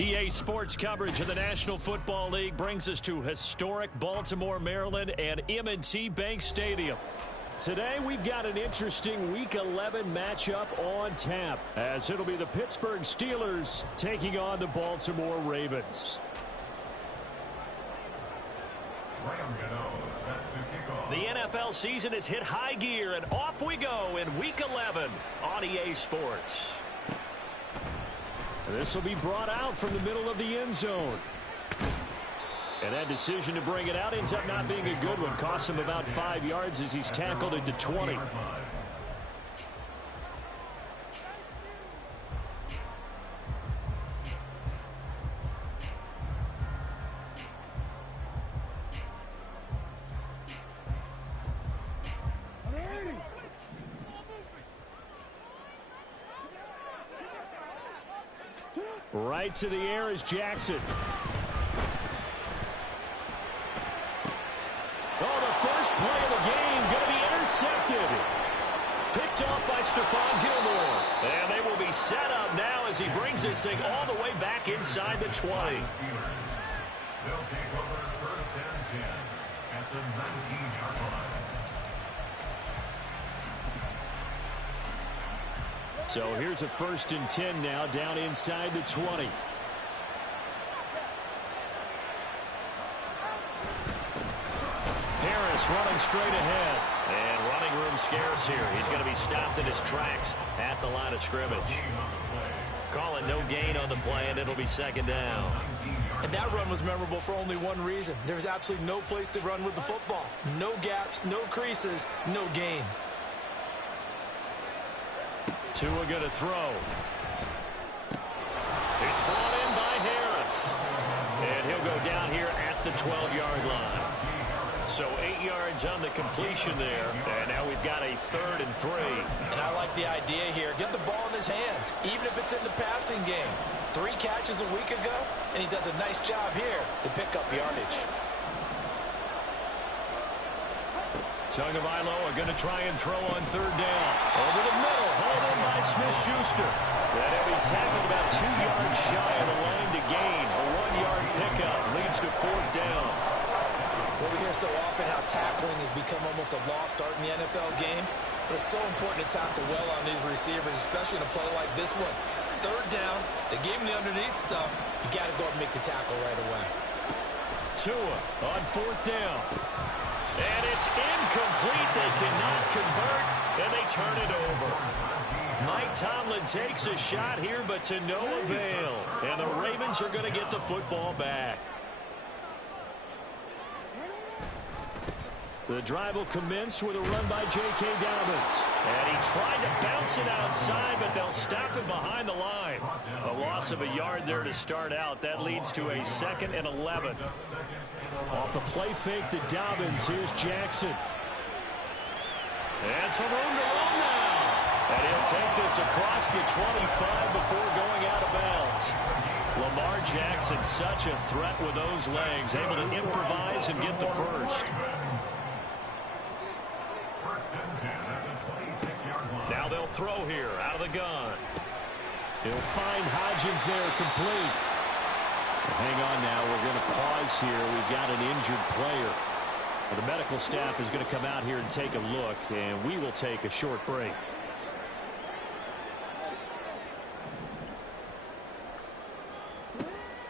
EA Sports coverage of the National Football League brings us to historic Baltimore, Maryland, and M&T Bank Stadium. Today, we've got an interesting Week 11 matchup on tap, as it'll be the Pittsburgh Steelers taking on the Baltimore Ravens. The NFL season has hit high gear, and off we go in Week 11 on EA Sports. This will be brought out from the middle of the end zone. And that decision to bring it out ends up not being a good one. Costs him about 5 yards as he's tackled into 20. Right to the air is Jackson. Oh, the first play of the game going to be intercepted. Picked off by Stephon Gilmore. And they will be set up now as he brings this thing all the way back inside the 20. They'll take over first and 10 at the 19-yard line. So here's a first and 10 now down inside the 20. Harris running straight ahead. And running room scarce here. He's going to be stopped in his tracks at the line of scrimmage. Calling no gain on the play, and it'll be second down. And that run was memorable for only one reason. There's absolutely no place to run with the football. No gaps, no creases, no gain. Tua going to throw. It's brought in by Harris. And he'll go down here at the 12-yard line. So 8 yards on the completion there. And now we've got a 3rd and 3. And I like the idea here. Get the ball in his hands, even if it's in the passing game. 3 catches a week ago, and he does a nice job here to pick up yardage. Tagovailoa going to try and throw on 3rd down. Over the middle, hauled in by Smith-Schuster. And he'll be tackled about 2 yards shy of the line to gain. A 1-yard pickup leads to 4th down. Well, we hear so often how tackling has become almost a lost art in the NFL game. But it's so important to tackle well on these receivers, especially in a play like this one. 3rd down, they gave him the underneath stuff. You got to go and make the tackle right away. Tua on 4th down. And it's incomplete. They cannot convert, and they turn it over. Mike Tomlin takes a shot here, but to no avail. And the Ravens are going to get the football back. The drive will commence with a run by J.K. Dobbins. And he tried to bounce it outside, but they'll stop him behind the line. A loss of a yard there to start out. That leads to a 2nd and 11. Off the play fake to Dobbins. Here's Jackson. And some room to run now. And he'll take this across the 25 before going out of bounds. Lamar Jackson, such a threat with those legs. Able to improvise and get the first. Now they'll throw here out of the gun. He'll find Hodgins there complete. Hang on now. We're going to pause here. We've got an injured player. The medical staff is going to come out here and take a look, and we will take a short break.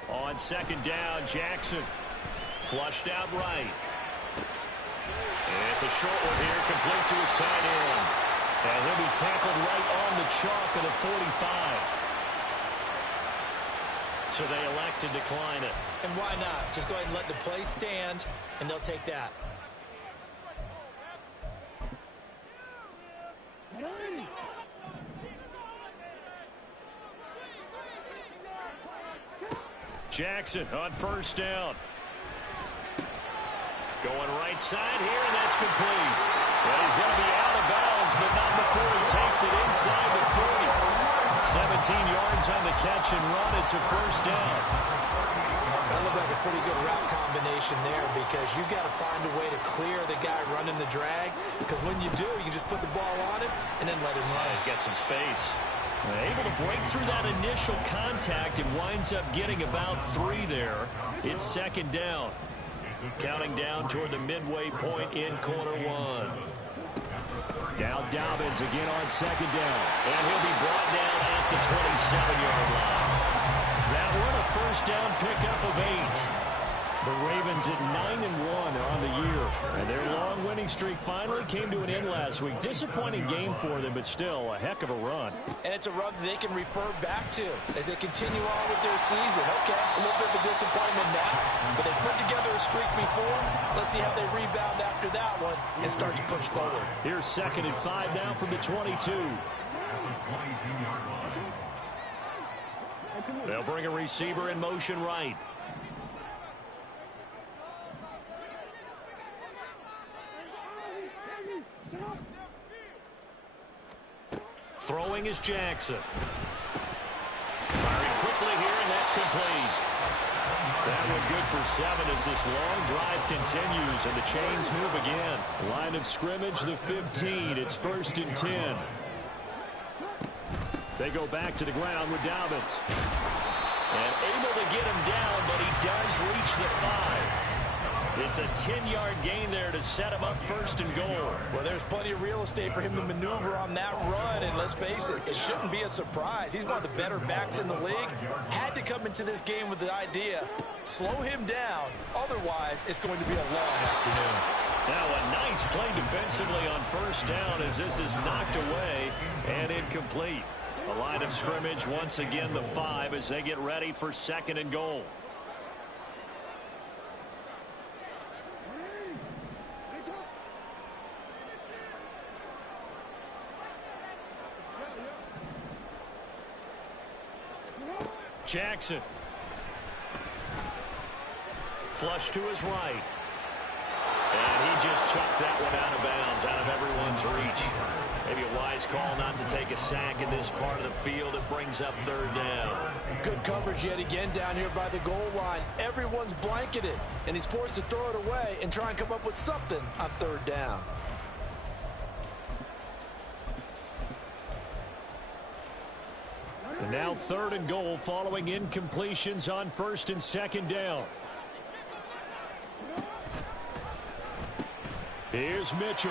On 2nd down, Jackson. Flushed out right. It's a short one here, complete to his tight end. And he'll be tackled right on the chalk of the 45. So they elect to decline it. And why not? Just go ahead and let the play stand, and they'll take that. Jackson on 1st down. Going right side here, and that's complete. Well, he's going to be out of bounds, but not before he takes it inside the 40. 17 yards on the catch and run. It's a 1st down. That looked like a pretty good route combination there because you've got to find a way to clear the guy running the drag because when you do, you can just put the ball on him and then let him run. He's got some space. Able to break through that initial contact and winds up getting about 3 there. It's second down. Counting down toward the midway point in quarter 1. Now Dobbins again on second down. And he'll be brought down at the 27-yard line. That one a first down pickup of 8. The Ravens at 9-1 on the year. And their long winning streak finally came to an end last week. Disappointing game for them, but still a heck of a run. And it's a run that they can refer back to as they continue on with their season. Okay, a little bit of a disappointment now, but they put together a streak before. Let's see how they rebound after that one and start to push forward. Here's 2nd and 5 now from the 22. They'll bring a receiver in motion right. Throwing is Jackson. Firing quickly here, and that's complete. That one good for 7 as this long drive continues, and the chains move again. Line of scrimmage, the 15. It's 1st and 10. They go back to the ground with Dobbins. And able to get him down, but he does reach the 5. It's a 10-yard gain there to set him up 1st and goal. Well, there's plenty of real estate for him to maneuver on that run, and let's face it, it shouldn't be a surprise. He's one of the better backs in the league. Had to come into this game with the idea, slow him down, otherwise it's going to be a long afternoon. Now a nice play defensively on 1st down as this is knocked away and incomplete. A line of scrimmage once again the 5 as they get ready for 2nd and goal. Jackson. Flush to his right. And he just chucked that one out of bounds, out of everyone's reach. Maybe a wise call not to take a sack in this part of the field. It brings up 3rd down. Good coverage yet again down here by the goal line. Everyone's blanketed, and he's forced to throw it away and try and come up with something on 3rd down. And now 3rd and goal following incompletions on 1st and 2nd down. Here's Mitchell.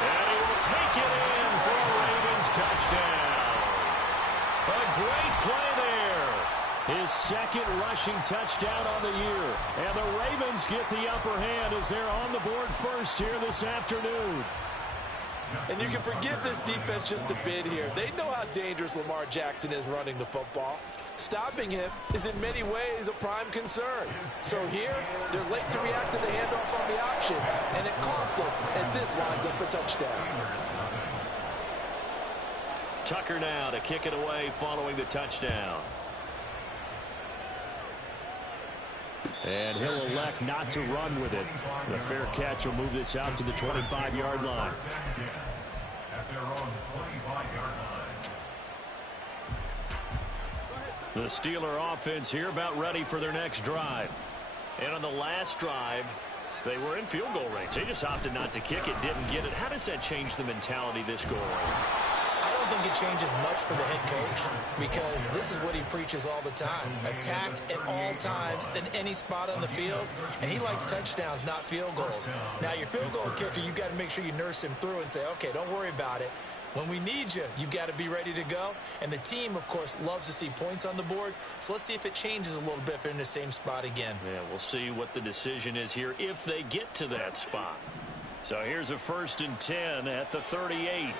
And he will take it in for a Ravens touchdown. A great play there. His 2nd rushing touchdown on the year. And the Ravens get the upper hand as they're on the board first here this afternoon. And you can forgive this defense just a bit here. They know how dangerous Lamar Jackson is running the football. Stopping him is in many ways a prime concern. So here, they're late to react to the handoff on the option, and it costs them as this lines up a touchdown. Tucker now to kick it away following the touchdown. And he'll elect not to run with it. The fair catch will move this out to the 25-yard line. At their own 25-yard line. The Steeler offense here about ready for their next drive. And on the last drive, they were in field goal range. They just opted not to kick it, didn't get it. How does that change the mentality this go around? I don't think it changes much for the head coach because this is what he preaches all the time. Attack at all times in any spot on the field, and he likes touchdowns, not field goals. Now, your field goal kicker, you've got to make sure you nurse him through and say, okay, don't worry about it. When we need you, you've got to be ready to go. And the team, of course, loves to see points on the board. So let's see if it changes a little bit if they're in the same spot again. Yeah, we'll see what the decision is here if they get to that spot. So here's a 1st and 10 at the 38.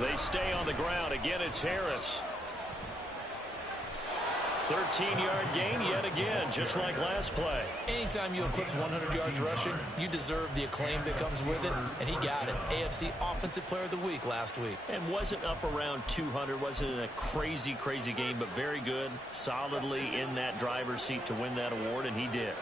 They stay on the ground. Again, it's Harris. 13-yard gain yet again, just like last play. Anytime you eclipse 100 yards rushing, you deserve the acclaim that comes with it, and he got it. AFC Offensive Player of the Week last week. And wasn't up around 200, wasn't a crazy, crazy game, but very good, solidly in that driver's seat to win that award, and he did.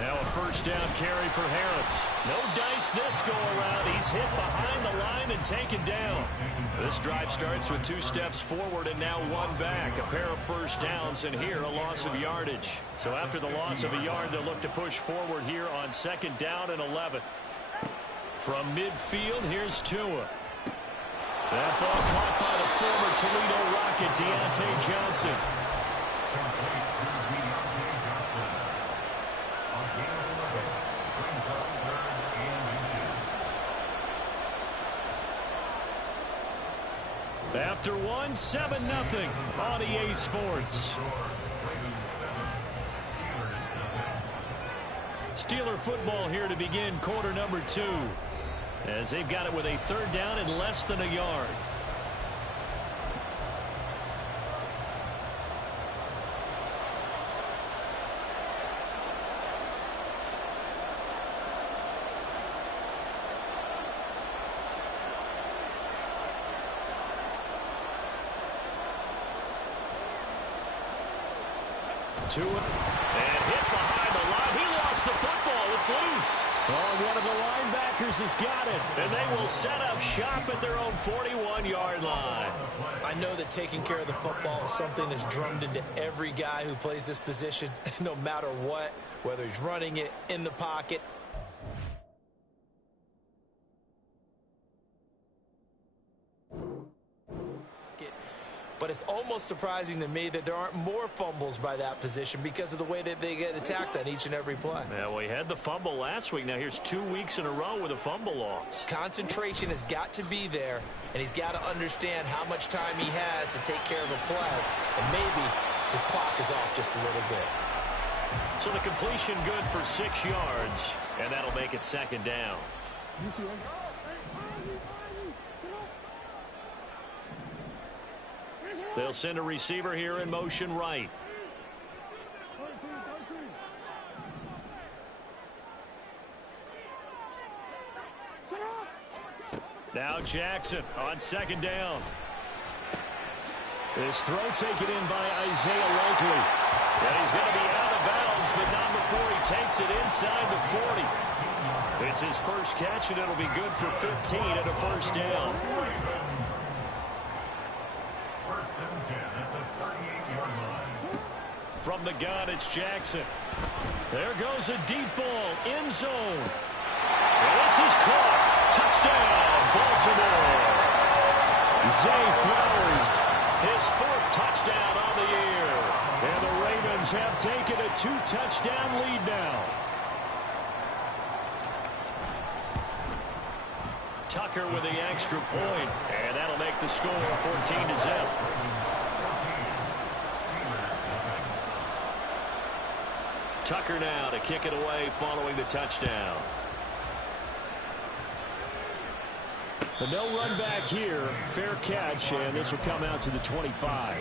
Now a first down carry for Harris. No dice this go-around. He's hit behind the line and taken down. This drive starts with 2 steps forward and now 1 back. A pair of first downs, and here a loss of yardage. So after the loss of a yard, they'll look to push forward here on 2nd down and 11. From midfield, here's Tua. That ball caught by the former Toledo Rocket, Deontay Johnson. After 1, 7-0 on EA Sports. Steeler football here to begin quarter number 2. As they've got it with a 3rd down and less than a yard. To it, and hit behind the line. He lost the football. It's loose. Oh, one of the linebackers has got it, and they will set up shop at their own 41-yard line. I know that taking care of the football is something that's drummed into every guy who plays this position, no matter what, whether he's running it, in the pocket. But it's almost surprising to me that there aren't more fumbles by that position because of the way that they get attacked on each and every play. Yeah, we had the fumble last week. Now here's 2 weeks in a row with a fumble loss. Concentration has got to be there, and he's got to understand how much time he has to take care of a play. And maybe his clock is off just a little bit. So the completion good for 6 yards, and that'll make it 2nd down. They'll send a receiver here in motion right. Now Jackson on 2nd down. This throw taken in by Isaiah Likely. And he's going to be out of bounds, but not before he takes it inside the 40. It's his first catch, and it'll be good for 15 and a first down. From the gun, it's Jackson. There goes a deep ball, end zone. And this is caught. Touchdown, Baltimore. Zay Flowers, his 4th touchdown on the year. And the Ravens have taken a 2-touchdown lead now. Tucker with the extra point, and that'll make the score 14-0. Tucker now to kick it away following the touchdown. But no run back here. Fair catch, and this will come out to the 25.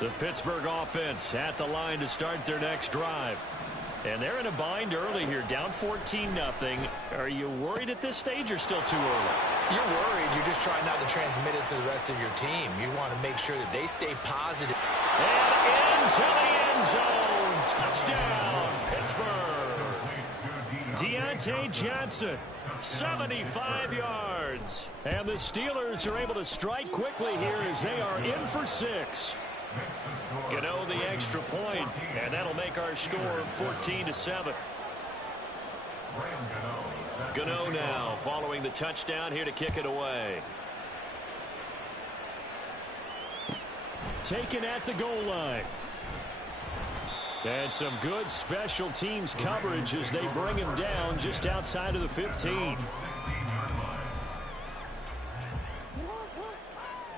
The Pittsburgh offense at the line to start their next drive. And they're in a bind early here, down 14-0. Are you worried at this stage or still too early? You're worried. You're just trying not to transmit it to the rest of your team. You want to make sure that they stay positive. And into the end zone. Touchdown, Pittsburgh. Deontay Johnson, 75 yards. And the Steelers are able to strike quickly here as they are in for 6. Gano the extra point, and that'll make our score 14-7. Gano now following the touchdown here to kick it away. Taken at the goal line. And some good special teams coverage as they bring him down just outside of the 15.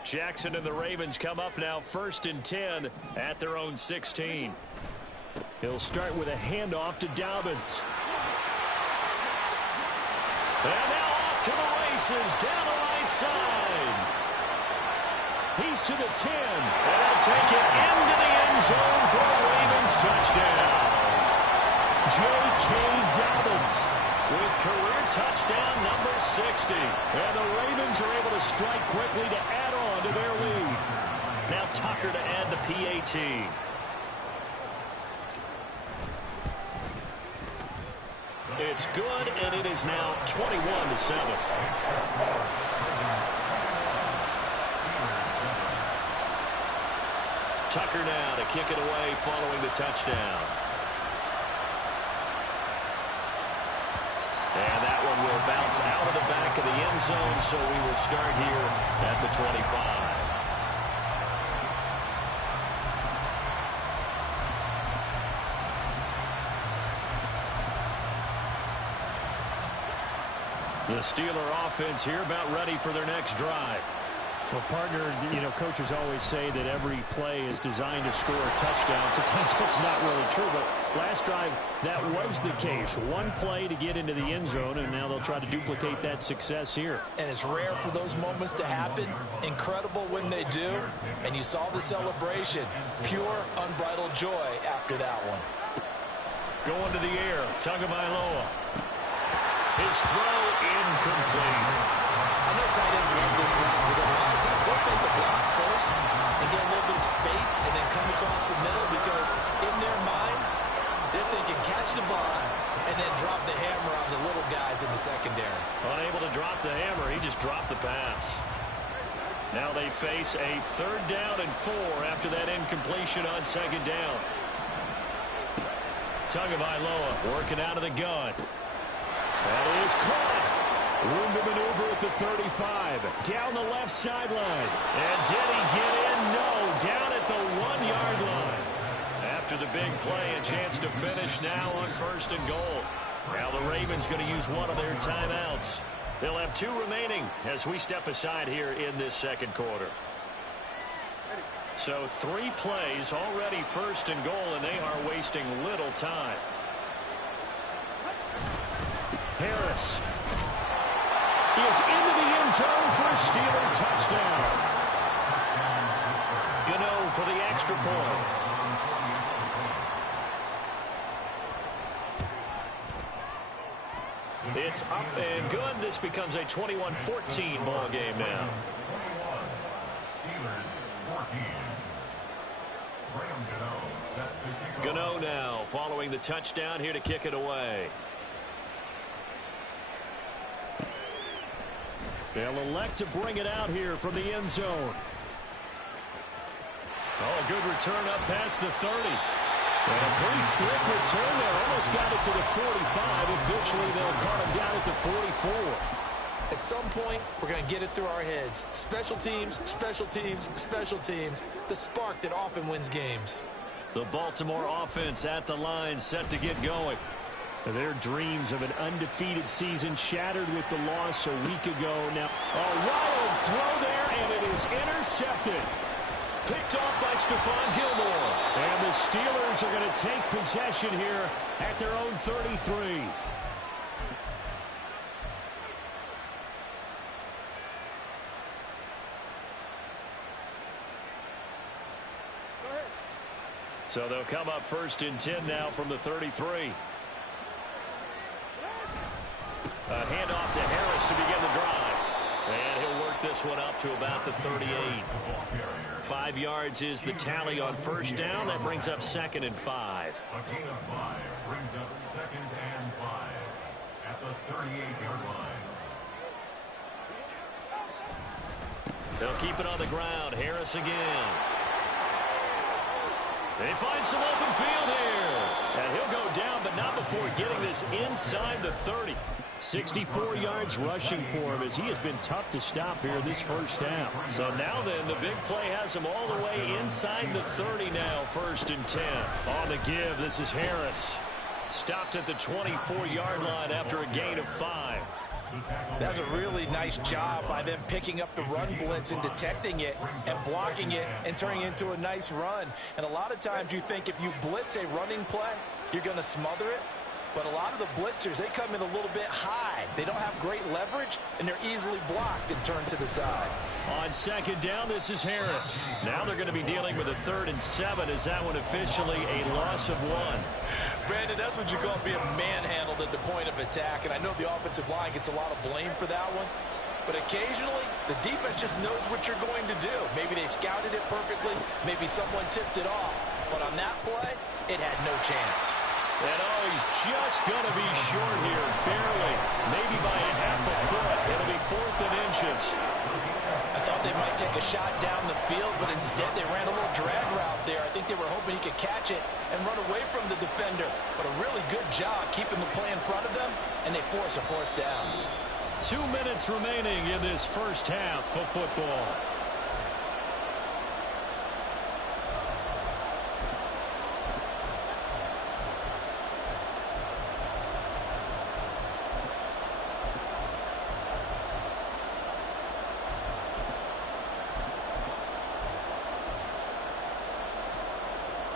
Jackson and the Ravens come up now 1st and 10 at their own 16. He'll start with a handoff to Dobbins. And now off to the races down the right side. He's to the 10. And they'll take it into the end zone for a Ravens touchdown. J.K. Dobbins with career touchdown number 60. And the Ravens are able to strike quickly to add on to their lead. Now Tucker to add the PAT. It's good, and it is now 21-7. Tucker now to kick it away following the touchdown. And that one will bounce out of the back of the end zone, so we will start here at the 25. The Steeler offense here about ready for their next drive. Well, partner, coaches always say that every play is designed to score a touchdown. Sometimes it's not really true, but last drive, that was the case. One play to get into the end zone, and now they'll try to duplicate that success here. And it's rare for those moments to happen. Incredible when they do. And you saw the celebration. Pure, unbridled joy after that one. Going to the air, Tagovailoa. His throw incomplete. I know tight ends love this route because a lot of times they'll take the block first and get a little bit of space and then come across the middle because in their mind, they're thinking catch the ball and then drop the hammer on the little guys in the secondary. Unable to drop the hammer, he just dropped the pass. Now they face a 3rd down and 4 after that incompletion on 2nd down. Tagovailoa working out of the gun. That is caught. Room to maneuver at the 35. Down the left sideline. And did he get in? No. Down at the 1-yard line. After the big play, a chance to finish now on 1st and goal. Now the Ravens going to use one of their timeouts. They'll have 2 remaining as we step aside here in this 2nd quarter. So 3 plays already 1st and goal, and they are wasting little time. Harris is into the end zone for a Steeler touchdown. Gano for the extra point. It's up and good. This becomes a 21-14 ball game now. Steelers 14. Gano now following the touchdown here to kick it away. They'll elect to bring it out here from the end zone. Oh, a good return up past the 30. And a pretty slick return there. Almost got it to the 45. Officially, they'll cut him down at the 44. At some point, we're going to get it through our heads. Special teams, special teams, special teams. The spark that often wins games. The Baltimore offense at the line, set to get going. Their dreams of an undefeated season shattered with the loss a week ago. Now, a wild throw there, and it is intercepted. Picked off by Stephon Gilmore. And the Steelers are going to take possession here at their own 33. So they'll come up 1st and 10 now from the 33. A handoff to Harris to begin the drive. And he'll work this one up to about the 38. 5 yards is the tally on 1st down. That brings up 2nd and 5. A gain of 5 brings up 2nd and 5 at the 38-yard line. They'll keep it on the ground. Harris again. They find some open field here. And he'll go down, but not before getting this inside the 30. 64 yards rushing for him as he has been tough to stop here this 1st half. So now then, the big play has him all the way inside the 30 now, 1st and 10. On the give, this is Harris. Stopped at the 24-yard line after a gain of 5. That's a really nice job by them picking up the run blitz and detecting it and blocking it and turning it into a nice run. And a lot of times you think if you blitz a running play, you're going to smother it. But a lot of the blitzers, they come in a little bit high. They don't have great leverage, and they're easily blocked and turned to the side. On second down, this is Harris. Now they're going to be dealing with a 3rd and 7. Is that one officially a loss of 1? Brandon, that's what you call being manhandled at the point of attack, and I know the offensive line gets a lot of blame for that one. But occasionally, the defense just knows what you're going to do. Maybe they scouted it perfectly. Maybe someone tipped it off. But on that play, it had no chance. And he's just going to be short here, barely, maybe by a half a foot. It'll be 4th and inches. I thought they might take a shot down the field, but instead they ran a little drag route there. I think they were hoping he could catch it and run away from the defender. But a really good job keeping the play in front of them, and they force a 4th down. 2 minutes remaining in this first half of football.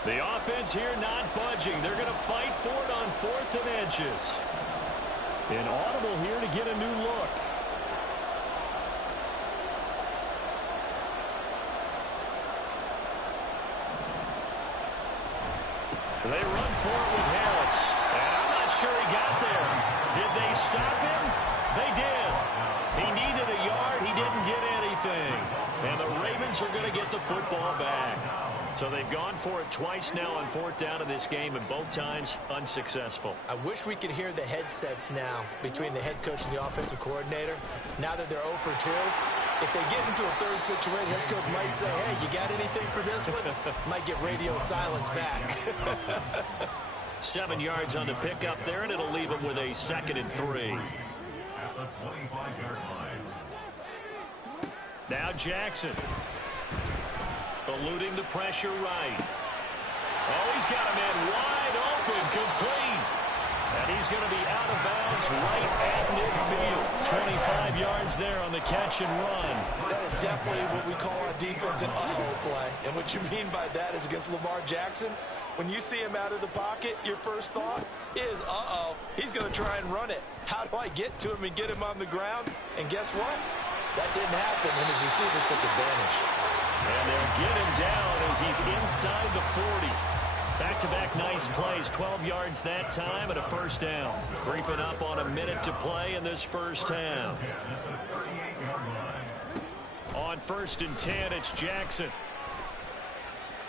The offense here not budging. They're going to fight for it on 4th and inches. Inaudible here to get a new look. They run for it with Harris. And I'm not sure he got there. Did they stop him? They did. He needed a yard. He didn't get anything. And the Ravens are going to get the football back. So they've gone for it twice now on 4th down in this game, and both times unsuccessful. I wish we could hear the headsets now between the head coach and the offensive coordinator. Now that they're 0 for 2, if they get into a 3rd situation, head coach might say, hey, you got anything for this one? Might get radio silence back. 7 yards on the pickup there, and it'll leave them with a 2nd and 3. At the 25-yard line. Now Jackson. Eluding the pressure right. Oh, he's got a man wide open, complete. And he's going to be out of bounds right at midfield. 25 yards there on the catch and run. That is definitely what we call on defense an uh-oh play. And what you mean by that is against Lamar Jackson, when you see him out of the pocket, your first thought is, uh-oh, he's going to try and run it. How do I get to him and get him on the ground? And guess what? That didn't happen, and his receivers took advantage. And they'll get him down as he's inside the 40. Back-to-back nice plays, 12 yards that time and a 1st down. Creeping up on a minute to play in this first half. On 1st and 10, it's Jackson.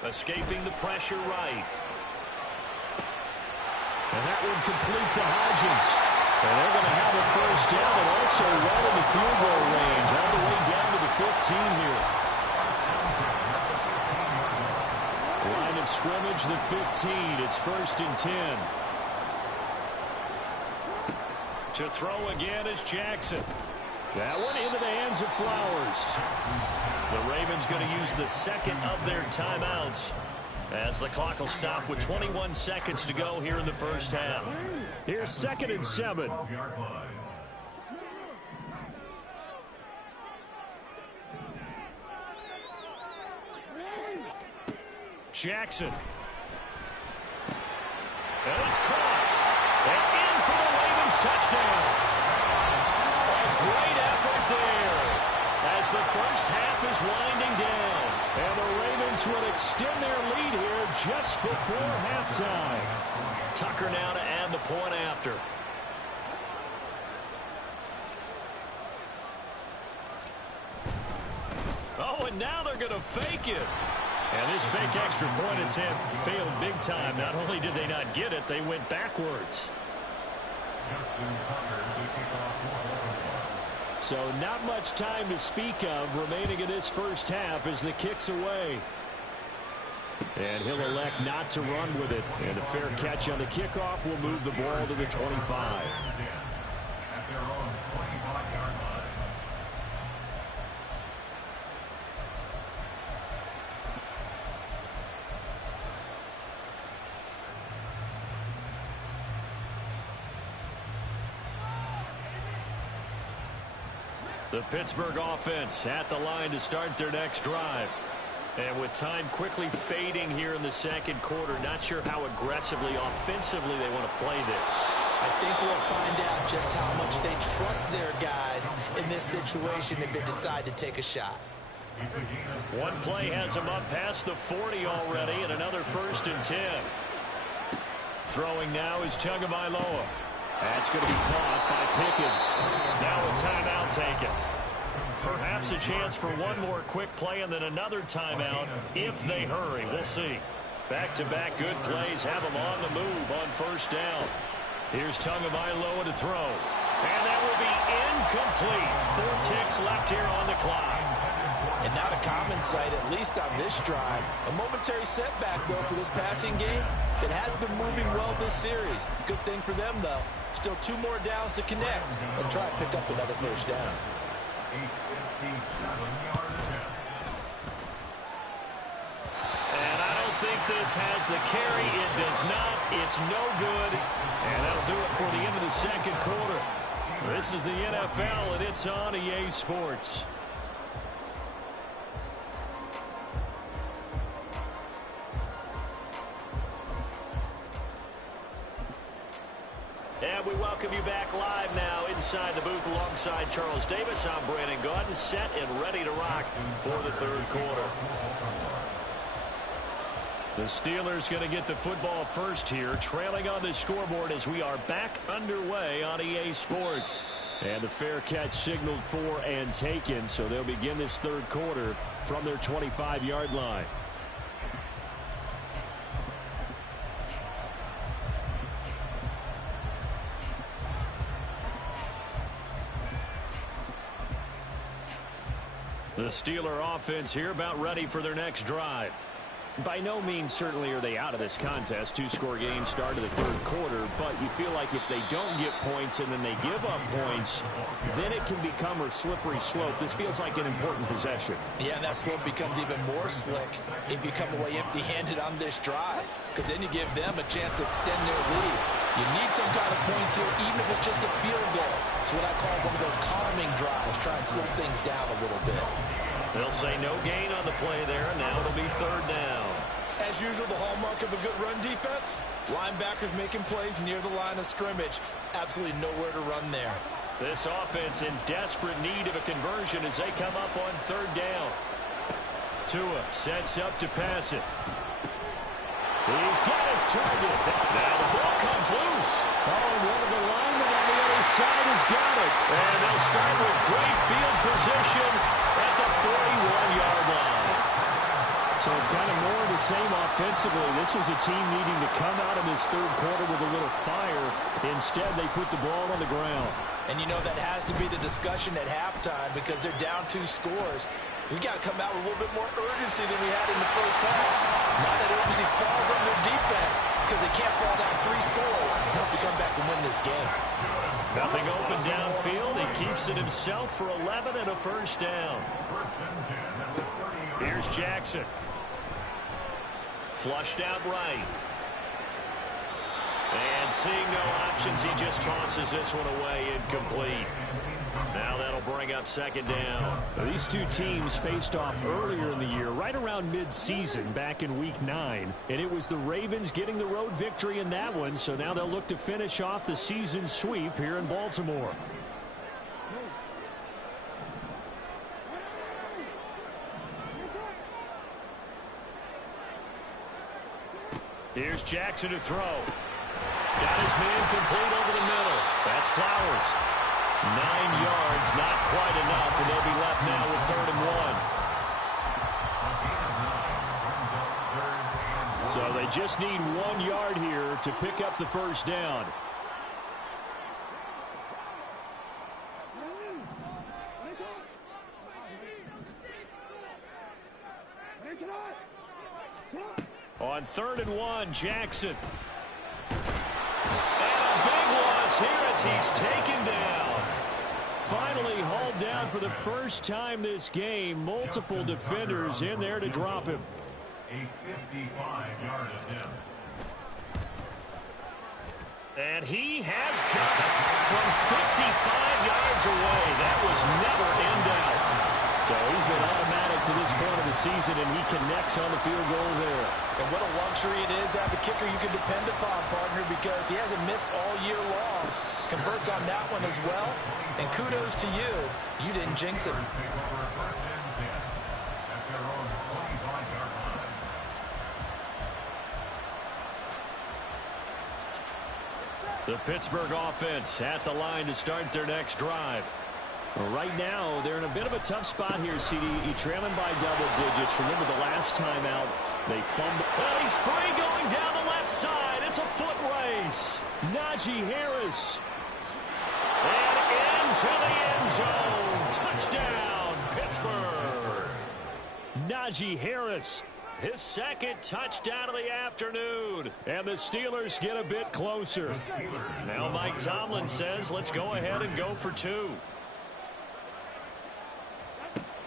Escaping the pressure right. And that one complete to Hodgins. And they're going to have a 1st down and also right in the field goal range, all the way down to the 15 here. Line of scrimmage, the 15. It's 1st and 10. To throw again is Jackson. That one into the hands of Flowers. The Ravens going to use the 2nd of their timeouts as the clock will stop with 21 seconds to go here in the first half. Here's 2nd and 7. Jackson. And it's caught. And in for the Ravens touchdown. A great effort there as the first half is winding down. And the Ravens will extend their lead here just before halftime. Tucker now to add the point after. Oh, and now they're going to fake it. And this fake extra point attempt failed big time. Not only did they not get it, they went backwards. So not much time to speak of remaining in this first half as the kick's away. And he'll elect not to run with it. And a fair catch on the kickoff will move the ball to the 25. The Pittsburgh offense at the line to start their next drive. And with time quickly fading here in the second quarter, not sure how aggressively, offensively they want to play this. I think we'll find out just how much they trust their guys in this situation if they decide to take a shot. One play has them up past the 40 already, and another 1st and 10. Throwing now is Tagovailoa. That's going to be caught by Pickens. Now a timeout taken. Perhaps a chance for one more quick play and then another timeout if they hurry. We'll see. Back-to-back good plays have them on the move on 1st down. Here's Tagovailoa to throw. And that will be incomplete. 4 ticks left here on the clock. And not a common sight, at least on this drive. A momentary setback, though, for this passing game that has been moving well this series. Good thing for them, though. Still 2 more downs to connect and try to pick up another 1st down. And I don't think this has the carry. It does not. It's no good. And that'll do it for the end of the second quarter. This is the NFL, and it's on EA Sports. And we welcome you back live now inside the booth alongside Charles Davis. I'm Brandon Gaudin, set and ready to rock for the third quarter. The Steelers going to get the football first here, trailing on the scoreboard as we are back underway on EA Sports. And the fair catch signaled for and taken, so they'll begin this third quarter from their 25-yard line. The Steeler offense here about ready for their next drive. By no means certainly are they out of this contest. 2-score game start of the third quarter, but you feel like if they don't get points and then they give up points, then it can become a slippery slope. This feels like an important possession. Yeah, and that slope becomes even more slick if you come away empty-handed on this drive, because then you give them a chance to extend their lead. You need some kind of points here, even if it's just a field goal. It's what I call one of those calming drives, try and slow things down a little bit. They'll say no gain on the play there, and now it'll be 3rd down. As usual, the hallmark of a good run defense, linebackers making plays near the line of scrimmage. Absolutely nowhere to run there. This offense in desperate need of a conversion as they come up on 3rd down. Tua sets up to pass it. He's got his target. Now the ball comes loose. Oh, and one of the linemen on the other side has got it. And they'll start with great field position at the 41-yard line. So it's kind of more of the same offensively. This was a team needing to come out in this third quarter with a little fire. Instead, they put the ball on the ground. And you know that has to be the discussion at halftime because they're down 2 scores. We got to come out with a little bit more urgency than we had in the first half. Now that urgency falls on their defense because they can't fall down 3 scores. Help to come back and win this game. Nothing open downfield. He keeps it himself for 11 and a 1st down. Here's Jackson. Flushed out right. And seeing no options, he just tosses this one away incomplete. Now that'll bring up 2nd down. So these two teams faced off earlier in the year, right around mid-season, back in Week 9. And it was the Ravens getting the road victory in that one, so now they'll look to finish off the season sweep here in Baltimore. Here's Jackson to throw. Got his man complete over the middle. That's Flowers. 9 yards, not quite enough, and they'll be left now with 3rd and 1. So they just need 1 yard here to pick up the 1st down. On 3rd and 1, Jackson. And a big loss here as he's taken down. Finally hauled down for the first time this game. Multiple defenders in there to drop him. A 55-yard attempt. And he has got it from 55 yards away. That was never in doubt. So he's been automatic to this point of the season, and he connects on the field goal there. And what a luxury it is to have a kicker you can depend upon, partner, because he hasn't missed all year long. Converts on that one as well. And kudos to you. You didn't jinx it. The Pittsburgh offense at the line to start their next drive. Well, right now, they're in a bit of a tough spot here, CD. Trailing by double digits. Remember the last time out, they fumbled. Well, he's free going down the left side. It's a foot race. Najee Harris. And into the end zone. Touchdown, Pittsburgh. Najee Harris. His second touchdown of the afternoon. And the Steelers get a bit closer. Now Mike Tomlin says, let's go ahead and go for two.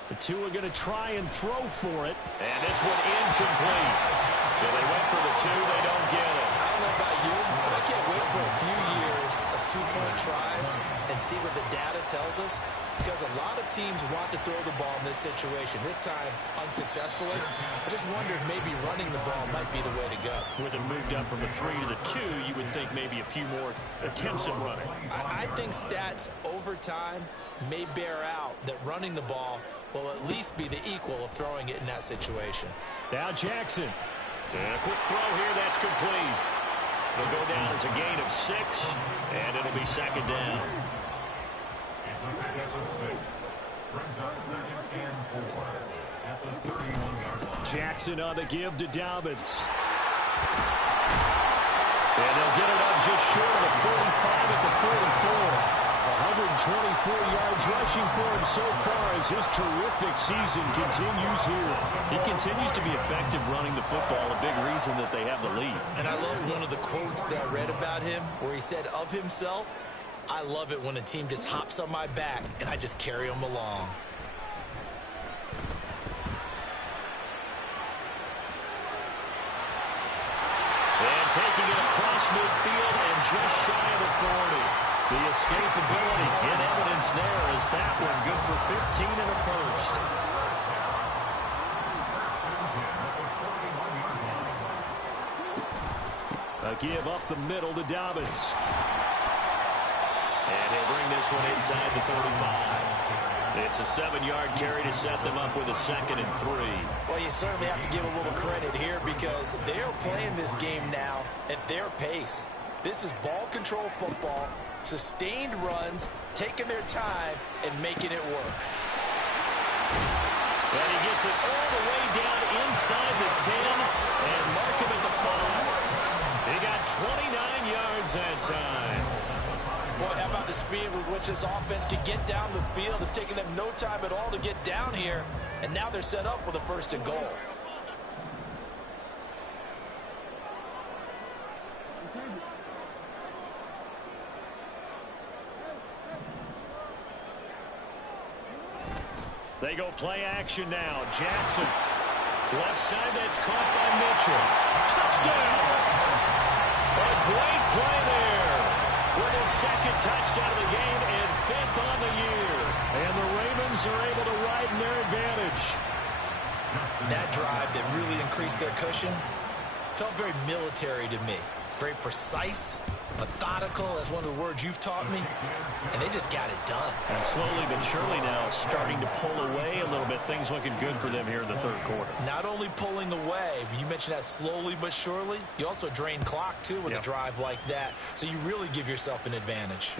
The two are going to try and throw for it. And this one incomplete. So they went for the two. They don't get it. I don't know about you, but I can't wait for a few years of two-point tries and see what the data tells us. Because a lot of teams want to throw the ball in this situation. This time, unsuccessfully. I just wondered maybe running the ball might be the way to go. With it moved up from the 3 to the 2, you would think maybe a few more attempts at running. I think stats over time may bear out that running the ball will at least be the equal of throwing it in that situation. Now Jackson. And a quick throw here, that's complete. It'll go down as a gain of 6, and it'll be second down. It's a pick at the 6. Brings up second and 4 at the 31-yard line. Jackson on the give to Dobbins. And they'll get it up just short of the 45 at the 44. 124 yards rushing for him so far as his terrific season continues here. He continues to be effective running the football, a big reason that they have the lead. And I love one of the quotes that I read about him where he said of himself, I love it when a team just hops on my back and I just carry them along. And taking it across midfield and just shy of the 40. The escapability in evidence there is that one good for 15 and a first. A give up the middle to Dobbins. And he'll bring this one inside the 35. It's a 7-yard carry to set them up with a 2nd and 3. Well, you certainly have to give a little credit here because they're playing this game now at their pace. This is ball control football, sustained runs, taking their time, and making it work. And he gets it all the way down inside the 10 and mark him at the 5. He got 29 yards that time. Boy, how about the speed with which this offense can get down the field? It's taking them no time at all to get down here, and now they're set up with a 1st and goal. They go play action now. Jackson. Left side, that's caught by Mitchell. Touchdown! A great play there. With his 2nd touchdown of the game and 5th on the year. And the Ravens are able to widen their advantage. That drive that really increased their cushion felt very military to me. Very precise, methodical, that's one of the words you've taught me, and they just got it done. And slowly but surely now starting to pull away a little bit. Things looking good for them here in the 3rd quarter. Not only pulling away, but you mentioned that slowly but surely, you also drain clock too with a drive like that, so you really give yourself an advantage.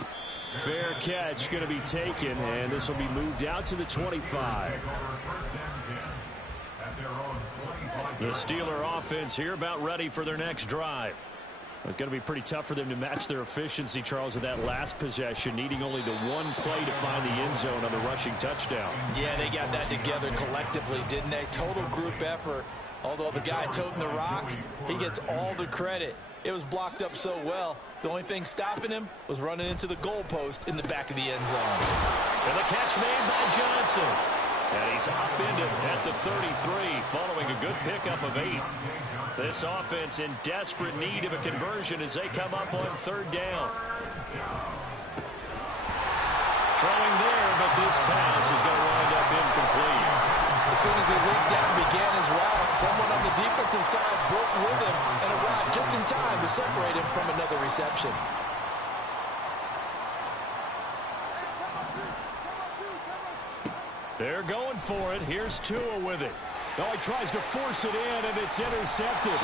Fair catch going to be taken, and this will be moved out to the 25. The Steeler offense here about ready for their next drive. It's going to be pretty tough for them to match their efficiency, Charles, with that last possession, needing only the one play to find the end zone on the rushing touchdown. Yeah, they got that together collectively, didn't they? Total group effort. Although the guy toting the rock, he gets all the credit. It was blocked up so well. The only thing stopping him was running into the goalpost in the back of the end zone. And the catch made by Johnson. And he's upended at the 33, following a good pickup of 8. This offense in desperate need of a conversion as they come up on 3rd down. Throwing there, but this pass is going to wind up incomplete. As soon as he leaped down and began his route, someone on the defensive side broke with him and arrived just in time to separate him from another reception. They're going for it. Here's Tua with it. Oh, he tries to force it in, and it's intercepted.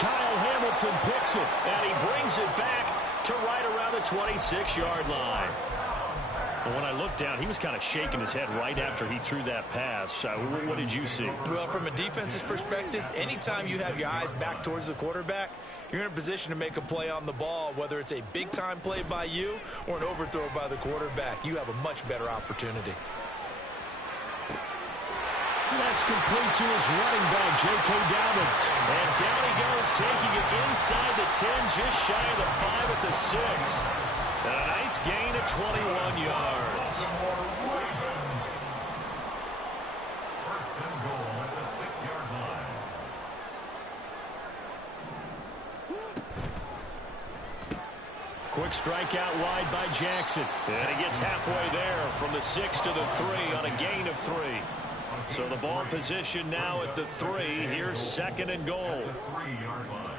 Kyle Hamilton picks it, and he brings it back to right around the 26-yard line. And when I looked down, he was kind of shaking his head right after he threw that pass. What did you see? Well, from a defense's perspective, anytime you have your eyes back towards the quarterback, you're in a position to make a play on the ball, whether it's a big-time play by you or an overthrow by the quarterback. You have a much better opportunity. That's complete to his running back, J.K. Dobbins. And down he goes, taking it inside the 10, just shy of the 5 at the 6. And a nice gain of 21 yards. First and goal at the 6-yard line. Quick strike out wide by Jackson. And he gets halfway there from the 6 to the 3 on a gain of 3. So the ball position now at the 3. Here's second and goal. 3-yard line.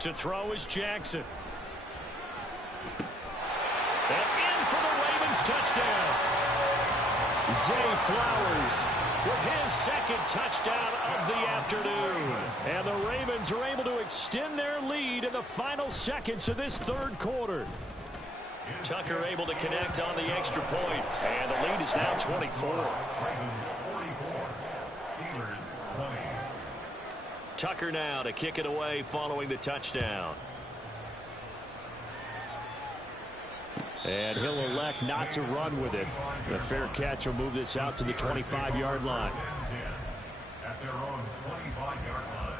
To throw is Jackson. And in for the Ravens touchdown. Zay Flowers with his second touchdown of the afternoon. And the Ravens are able to extend their lead in the final seconds of this third quarter. Tucker able to connect on the extra point. And the lead is now 24. Ravens 44. Steelers 20. Tucker now to kick it away following the touchdown. And he'll elect not to run with it. The fair catch will move this out to the 25-yard line. At their own 25-yard line.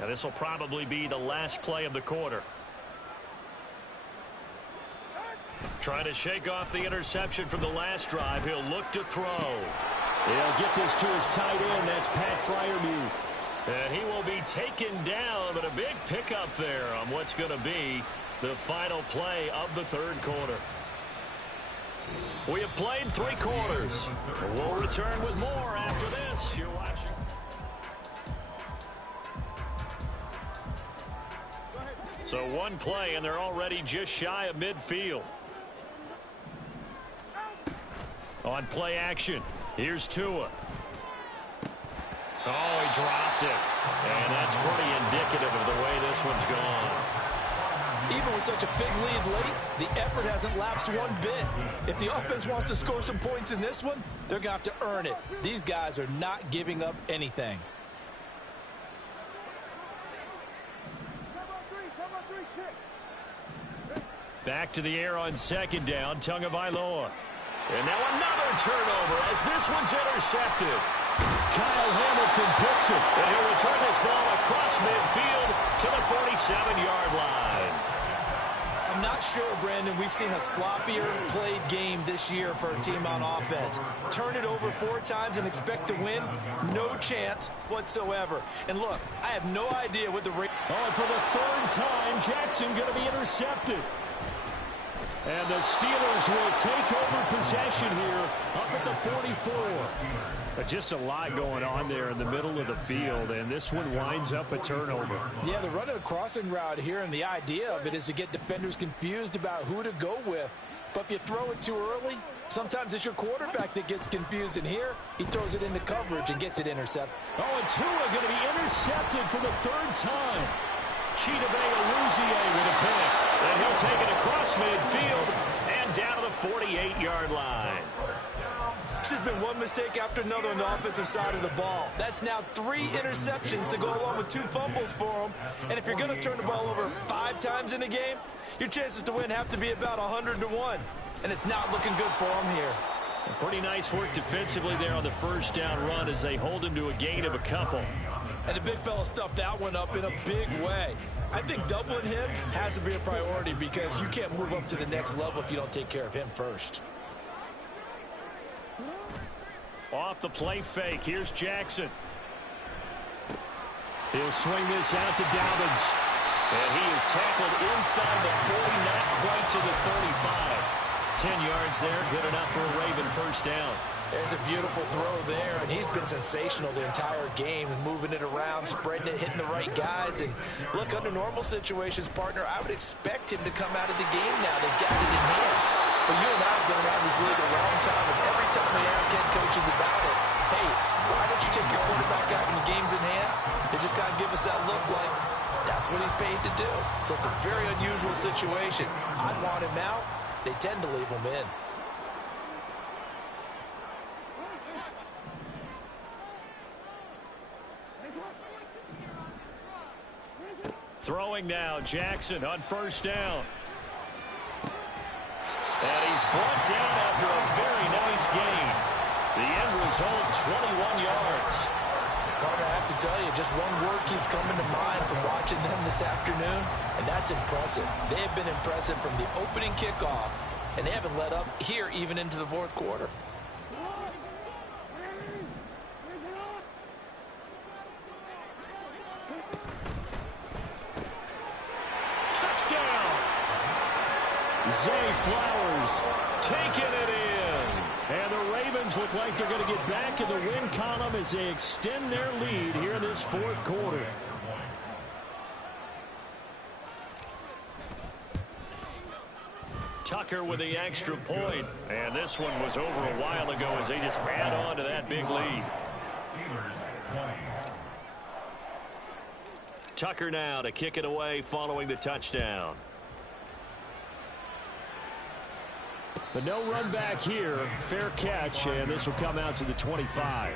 And this will probably be the last play of the quarter. Trying to shake off the interception from the last drive. He'll look to throw. He'll get this to his tight end. That's Pat Freiermuth. And he will be taken down, but a big pickup there on what's going to be the final play of the third quarter. We have played 3 quarters. We'll return with more after this. You're watching. So one play, and they're already just shy of midfield. On play action, here's Tua. Oh, he dropped it. And that's pretty indicative of the way this one's gone. Even with such a big lead late, the effort hasn't lapsed one bit. If the offense wants to score some points in this one, they're going to have to earn it. These guys are not giving up anything. Back to the air on second down, Tagovailoa. And now another turnover as this one's intercepted. Kyle Hamilton picks it. And he'll return this ball across midfield to the 47-yard line. I'm not sure, Brandon, we've seen a sloppier played game this year for a team on offense. Turn it over 4 times and expect to win? No chance whatsoever. And look, I have no idea what the... Oh, for the 3rd time, Jackson going to be intercepted. And the Steelers will take over possession here up at the 44. Just a lot going on there in the middle of the field, and this one winds up a turnover. Yeah, they're running a crossing route here, and the idea of it is to get defenders confused about who to go with. But if you throw it too early, sometimes it's your quarterback that gets confused, and here he throws it into coverage and gets it intercepted. Oh, and Tua going to be intercepted for the 3rd time. Chidobe Awuzie with a pick. And he'll take it across midfield and down to the 48-yard line. This has been one mistake after another on the offensive side of the ball. That's now 3 interceptions to go along with 2 fumbles for him. And if you're going to turn the ball over 5 times in a game, your chances to win have to be about 100 to 1. And it's not looking good for him here. Pretty nice work defensively there on the first down run as they hold him to a gain of a couple. And the big fella stuffed that one up in a big way. I think doubling him has to be a priority because you can't move up to the next level if you don't take care of him first. Off the play fake, here's Jackson. He'll swing this out to Dobbins. And he is tackled inside the 40, not quite to the 35. 10 yards there, good enough for a Raven first down. There's a beautiful throw there, and he's been sensational the entire game, moving it around, spreading it, hitting the right guys. And look, under normal situations, partner, I would expect him to come out of the game now. They've got it in hand. But you and I have been around this league a long time, and every time we ask head coaches about it, hey, why don't you take your quarterback out when the game's in hand? They just kind of give us that look like that's what he's paid to do. So it's a very unusual situation. I'd want him out. They tend to leave him in. Throwing now, Jackson on first down. And he's brought down after a very nice gain. The end result, 21 yards. Carter, I have to tell you, just one word keeps coming to mind from watching them this afternoon, and that's impressive. They have been impressive from the opening kickoff, and they haven't let up here even into the fourth quarter. Zay Flowers taking it in. And the Ravens look like they're going to get back in the win column as they extend their lead here in this fourth quarter. Tucker with the extra point. And this one was over a while ago as they just add on to that big lead. Tucker now to kick it away following the touchdown. But no run back here. Fair catch, and this will come out to the 25.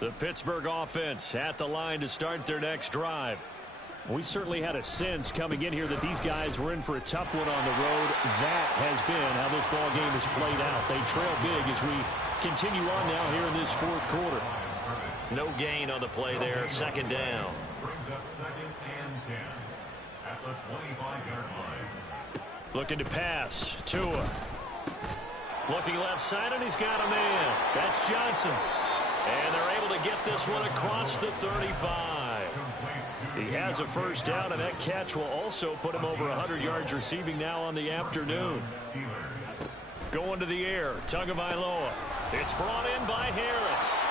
The Pittsburgh offense at the line to start their next drive. We certainly had a sense coming in here that these guys were in for a tough one on the road. That has been how this ball game has played out. They trail big as we continue on now here in this fourth quarter. No gain on the play there. Second down. Brings up second and 10 at the 25-yard line. Looking to pass. Tua. Looking left side, and he's got a man. That's Johnson. And they're able to get this one across the 35. He has a first down, and that catch will also put him over 100 yards receiving now on the afternoon. Going to the air. Tagovailoa. It's brought in by Harris.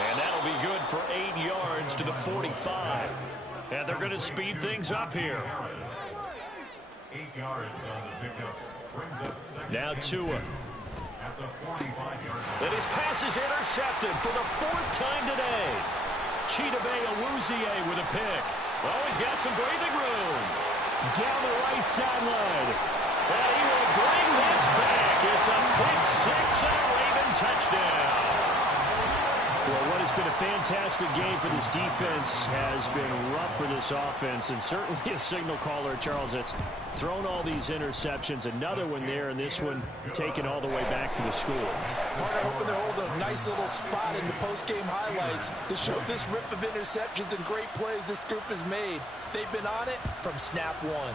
And that'll be good for 8 yards to the 45. And they're going to speed things up here. 8 yards on the pickup. Brings up second. Now Tua. At the 45-yard line. And his pass is intercepted for the 4th time today. Chidobe Awuzie with a pick. Oh, he's got some breathing room. Down the right sideline. And he will bring this back. It's a pick six and a Raven touchdown. Well, what has been a fantastic game for this defense has been rough for this offense, and certainly a signal caller, Charles, that's thrown all these interceptions. Another one there, and this one taken all the way back for the score. Partner, hoping they hold a nice little spot in the post-game highlights to show this rip of interceptions and great plays this group has made. They've been on it from snap one.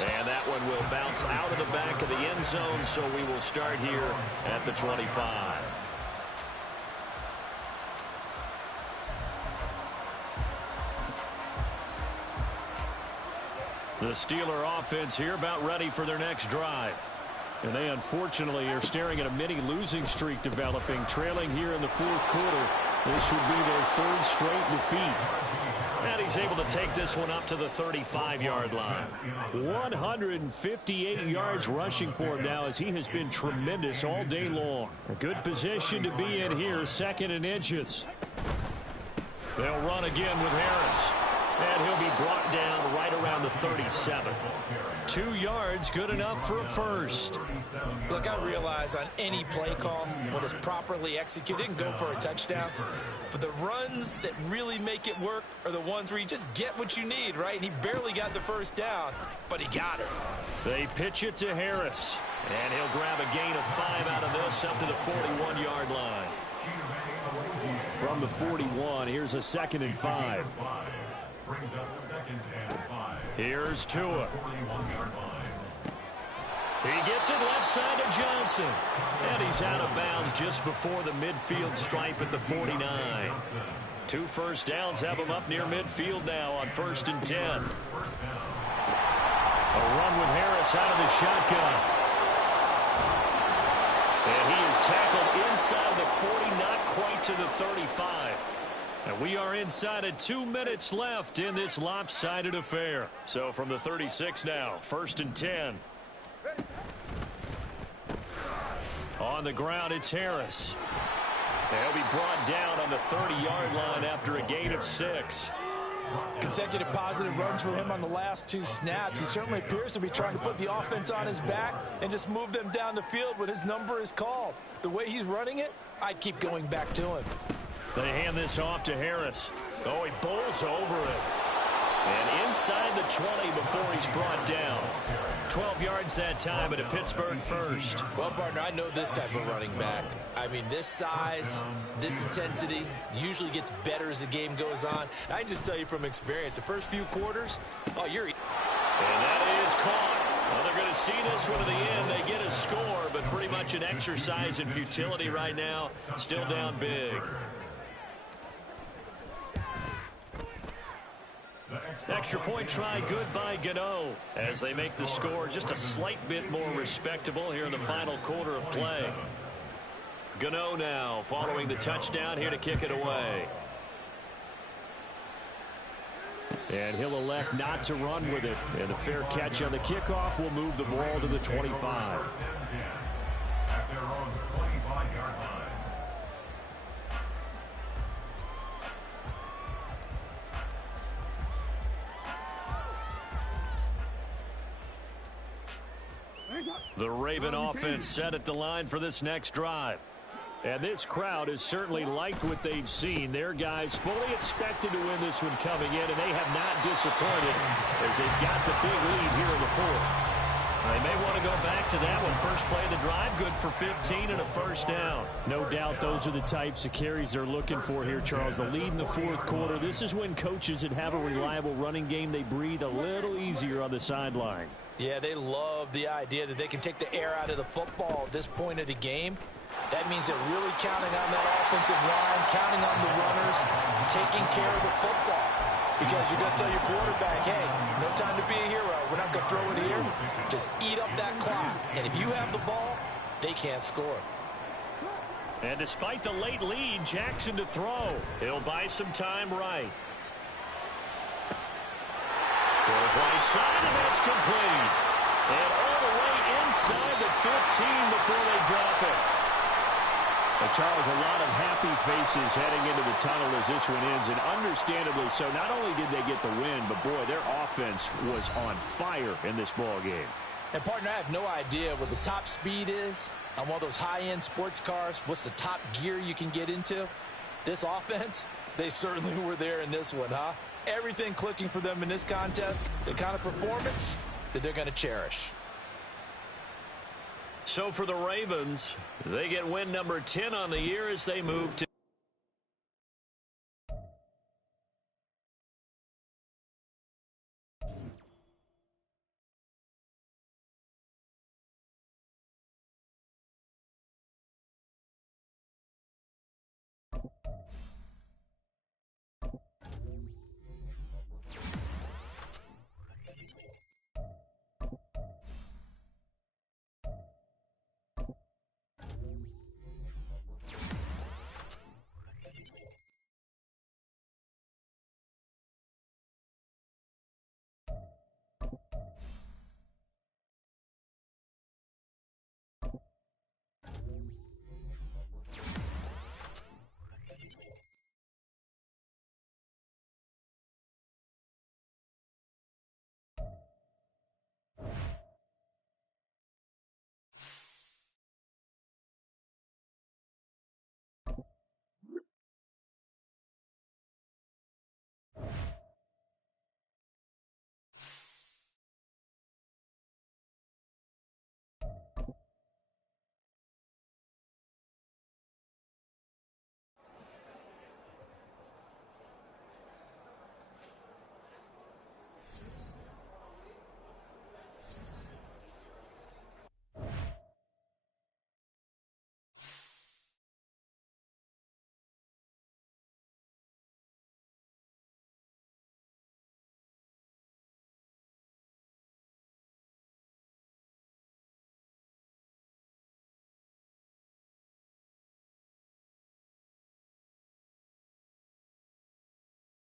And that one will bounce out of the back of the end zone, so we will start here at the 25. The Steeler offense here about ready for their next drive. And they unfortunately are staring at a mini losing streak developing, trailing here in the fourth quarter. This would be their 3rd straight defeat. And he's able to take this one up to the 35-yard line. 158 yards rushing for him now as he has been tremendous all day long. A good position to be in here, 2nd and inches. They'll run again with Harris. And he'll be brought down right around the 37. 2 yards, good enough for a first. Look, I realize on any play call, when it's properly executed, and go for a touchdown. But the runs that really make it work are the ones where you just get what you need, right? And he barely got the first down, but he got it. They pitch it to Harris. And he'll grab a gain of 5 out of this up to the 41-yard line. From the 41, here's a 2nd and 5. Brings up second and 5. Here's Tua. 41-yard line. He gets it left side to Johnson. And he's out of bounds just before the midfield stripe at the 49. 2 first downs have him up near midfield now on 1st and 10. A run with Harris out of the shotgun. And he is tackled inside the 40, not quite to the 35. And we are inside of 2 minutes left in this lopsided affair. So from the 36 now, 1st and 10. On the ground, it's Harris. He'll be brought down on the 30-yard line after a gain of 6. Consecutive positive runs for him on the last 2 snaps. He certainly appears to be trying to put the offense on his back and just move them down the field when his number is called. The way he's running it, I'd keep going back to him. They hand this off to Harris. Oh, he bowls over it. And inside the 20 before he's brought down. 12 yards that time, and a Pittsburgh first. Well, partner, I know this type of running back. I mean, this size, this intensity usually gets better as the game goes on. I can just tell you from experience, the first few quarters, oh, you're... And that is caught. Well, they're going to see this one to the end. They get a score, but pretty much an exercise in futility right now. Still down big. Extra point try good by Gano as they make the score just a slight bit more respectable here in the final quarter of play. Gano now following the touchdown here to kick it away. And he'll elect not to run with it. And the fair catch on the kickoff will move the ball to the 25. At their own 25-yard line. The Raven offense set at the line for this next drive. And this crowd has certainly liked what they've seen. Their guys fully expected to win this one coming in, and they have not disappointed as they've got the big lead here in the 4th. They may want to go back to that one. First play of the drive, good for 15 and a first down. No doubt those are the types of carries they're looking for here, Charles. The lead in the 4th quarter. This is when coaches that have a reliable running game, they breathe a little easier on the sideline. Yeah, they love the idea that they can take the air out of the football at this point of the game. That means they're really counting on that offensive line, counting on the runners, taking care of the football. Because you're going to tell your quarterback, hey, no time to be a hero. We're not going to throw it here. Just eat up that clock. And if you have the ball, they can't score. And despite the late lead, Jackson to throw. He'll buy some time right. Throws right side, and that's complete. And all the way inside the 15 before they drop it. Charles, a lot of happy faces heading into the tunnel as this one ends, and understandably so. Not only did they get the win, but, boy, their offense was on fire in this ball game. And, partner, I have no idea what the top speed is on one of those high-end sports cars. What's the top gear you can get into? This offense, they certainly were there in this one, huh? Everything clicking for them in this contest, the kind of performance that they're going to cherish. So for the Ravens, they get win number 10 on the year as they move to